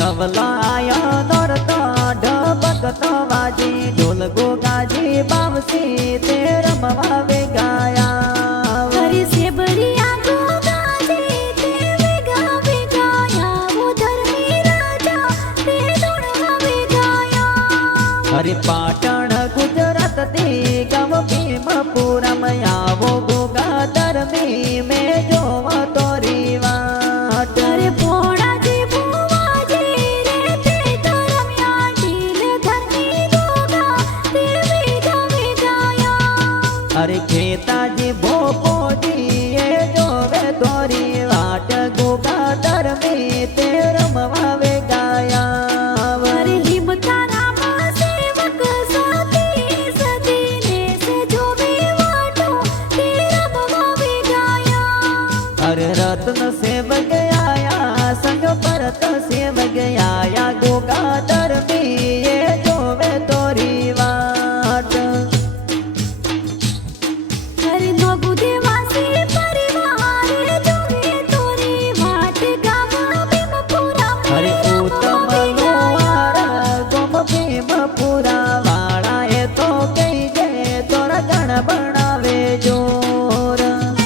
कवलाया नौरता ढबकत वाजी ढोल गोगाजी बावसी तेरा मवावे गाया हरी से बरिया गोगाजी तेरे गावे गाया वो धर्मी राजा ते धुनवावे गाया हरि पाटण गुजरात ते गम भीमपुरा में आवो गोगा धर्मी में जो तोरी वाट अरे पोड़ा जी बुआ जी रे ते धर्मिया ढील धर्मी गोगा तेरे गावे गाया अरे खेताजी भोपो जी ये जो वे तोरी वाट गोगा धर्मी तेरा मवावे गाया अरे हिमता राम सेवक सती सदीने से जो भी वाटो तेरा मवावे गाया अरे रत्न सेवक आया संग परत सेवक आया गो